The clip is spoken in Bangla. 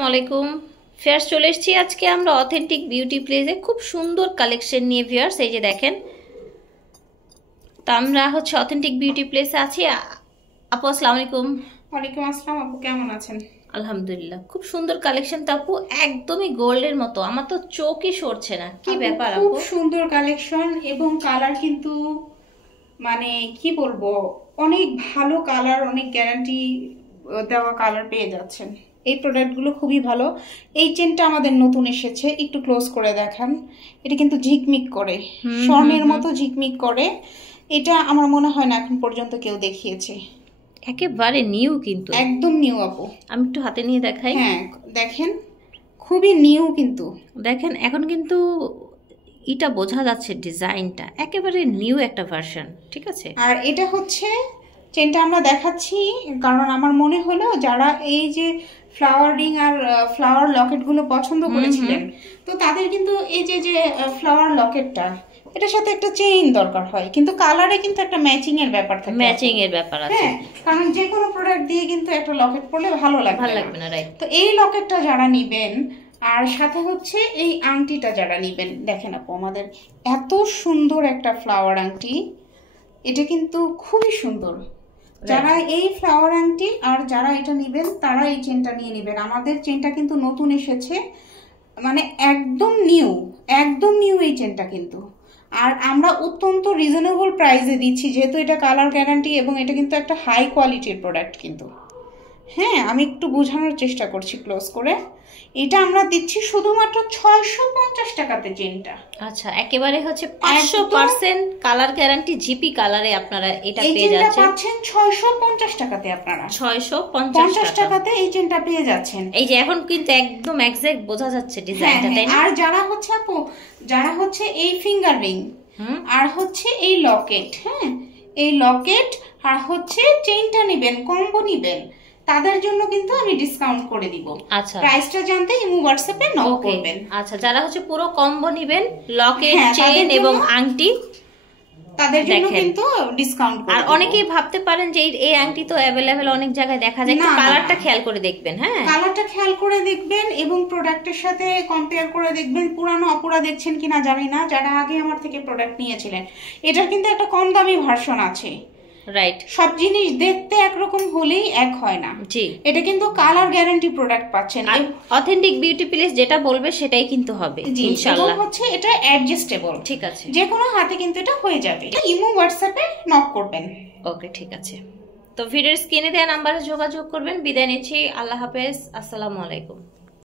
আসসালামাইকুম ফিয়ার্স, চলে এসেছি আজকে আমরা অথেন্টিক বিউটি প্লেসে খুব সুন্দর কালেকশন নিয়ে। ভিউয়ার্স, এই যে দেখেন, তো আমরা অথেন্টিক বিউটি প্লেসে আছি। আপু আসসালামু আলাইকুম। ওয়ালাইকুম আসসালাম। আপু কেমন আছেন? আলহামদুলিল্লাহ, খুব সুন্দর কালেকশন তো আপু, একদমই গোল্ডের মতো। আমার তো চোখই সরছে না, কি ব্যাপার আপু? খুব সুন্দর কালেকশন এবং কালার কিন্তু মানে কি বলবো, অনেক ভালো কালার, অনেক গ্যারান্টি দেওয়া কালার পেয়ে যাচ্ছেন। এই প্রোডাক্টগুলো খুবই ভালো। এই চেনটা আমাদের নতুন এসেছে, একটু ক্লোজ করে দেখান। এটা কিন্তু ঝিকমিক করে, স্বর্ণের মতো ঝিকমিক করে। এটা আমার মনে হয় না এখন পর্যন্ত কেউ দেখিয়েছে। একেবারে নিউ, কিন্তু একদম নিউ আপু। আমি একটু হাতে নিয়ে দেখাই। হ্যাঁ দেখেন, খুবই নিউ কিন্তু। দেখেন এখন কিন্তু এটা বোঝা যাচ্ছে, ডিজাইনটা একেবারে নিউ একটা ভার্সন। ঠিক আছে, আর এটা চেনটা আমরা দেখাচ্ছি কারণ আমার মনে হলো যারা এই যে ফ্লাওয়ার রিং আর ফ্লাওয়ার লকেটগুলো পছন্দ করেছিলেন, তো তাদের কিন্তু এই যে যে ফ্লাওয়ার লকেটটা, এটার সাথে একটা চেইন দরকার হয়, কিন্তু কালারে কিন্তু একটা ম্যাচিং এর ব্যাপার থাকে। ম্যাচিং এর ব্যাপার আছে, হ্যাঁ, কারণ যে কোনো প্রোডাক্ট দিয়ে কিন্তু একটা লকেট পরলে ভালো লাগবে না, রাইট? তো এই লকেটটা যারা নিবেন, আর সাথে এই আংটিটা যারা নিবেন, দেখেন আপু আমাদের এত সুন্দর একটা ফ্লাওয়ার আংটি। এটা কিন্তু খুবই সুন্দর। যারা এই ফ্লাওয়ার আংটি আর যারা এটা নিবেন তারা এই চেনটা নিয়ে নেবেন। আমাদের চেনটা কিন্তু নতুন এসেছে, মানে একদম নিউ এই চেনটা কিন্তু। আর আমরা অত্যন্ত রিজনেবল প্রাইসে দিচ্ছি, যেহেতু এটা কালার গ্যারান্টি এবং এটা কিন্তু একটা হাই কোয়ালিটির প্রোডাক্ট কিন্তু। হ্যাঁ, আমি একটু বোঝানোর চেষ্টা করছি ক্লোজ করে। এটা আমরা দিচ্ছি শুধুমাত্র 650 টাকাতে চেনটা। আচ্ছা, একেবারে 500% কালার গ্যারান্টি, জিপি কালারে আপনারা এটা পেয়ে যাচ্ছেন। 650 টাকাতে আপনারা 650 টাকাতে এই চেনটা পেয়ে যাচ্ছেন। এই যে এখন কিন্তু একদম এক্সাক্ট বোঝা যাচ্ছে ডিজাইনটা, তাই না? আর যারা আপু, যারা এই ফিঙ্গার রিং আর এই লকেট, হ্যাঁ এই লকেট আর চেইনটা নেবেন, কম্বো নেবেন, তাদের জন্য কিন্তু আমি ডিসকাউন্ট করে দিব। আচ্ছা, প্রাইসটা জানতে ইমো হোয়াটসঅ্যাপে নক করবেন। আচ্ছা, যারা পুরো কম্বো নেবেন, লকেট, চেইন এবং আংটি, তাদের জন্য কিন্তু ডিসকাউন্ট করে। আর অনেকেই ভাবতে পারেন যে এই আংটি তো अवेलेबल অনেক জায়গায় দেখা যায়, কালারটা খেয়াল করে দেখবেন। হ্যাঁ, কালারটা খেয়াল করে দেখবেন এবং প্রোডাক্টের সাথে কম্পেয়ার করে দেখবেন। পুরানো অপুরা দেখছেন কিনা জানি না, যারা আগে আমার থেকে প্রোডাক্ট নিয়েছিলেন। এটার কিন্তু একটা কম দামি ভার্সন আছে, রাইট? সব জিনিস দেখতে একরকম হলেই এক হয় না। জি, এটা কিন্তু কালার গ্যারান্টি প্রোডাক্ট পাচ্ছেন। অথেন্টিক বিউটি প্লেস যেটা বলবে সেটাই কিন্তু হবে ইনশাআল্লাহ। এটা অ্যাডজাস্টেবল, ঠিক আছে, যে কোনো হাতে কিন্তু এটা হয়ে যাবে। ইমো হোয়াটসঅ্যাপে নক করবেন। ওকে, ঠিক আছে। তো ভিডিওর স্ক্রিনে দেওয়া নাম্বারে যোগাযোগ করবেন। বিদায় নিচ্ছি, আল্লাহ হাফেজ, আসসালামু আলাইকুম।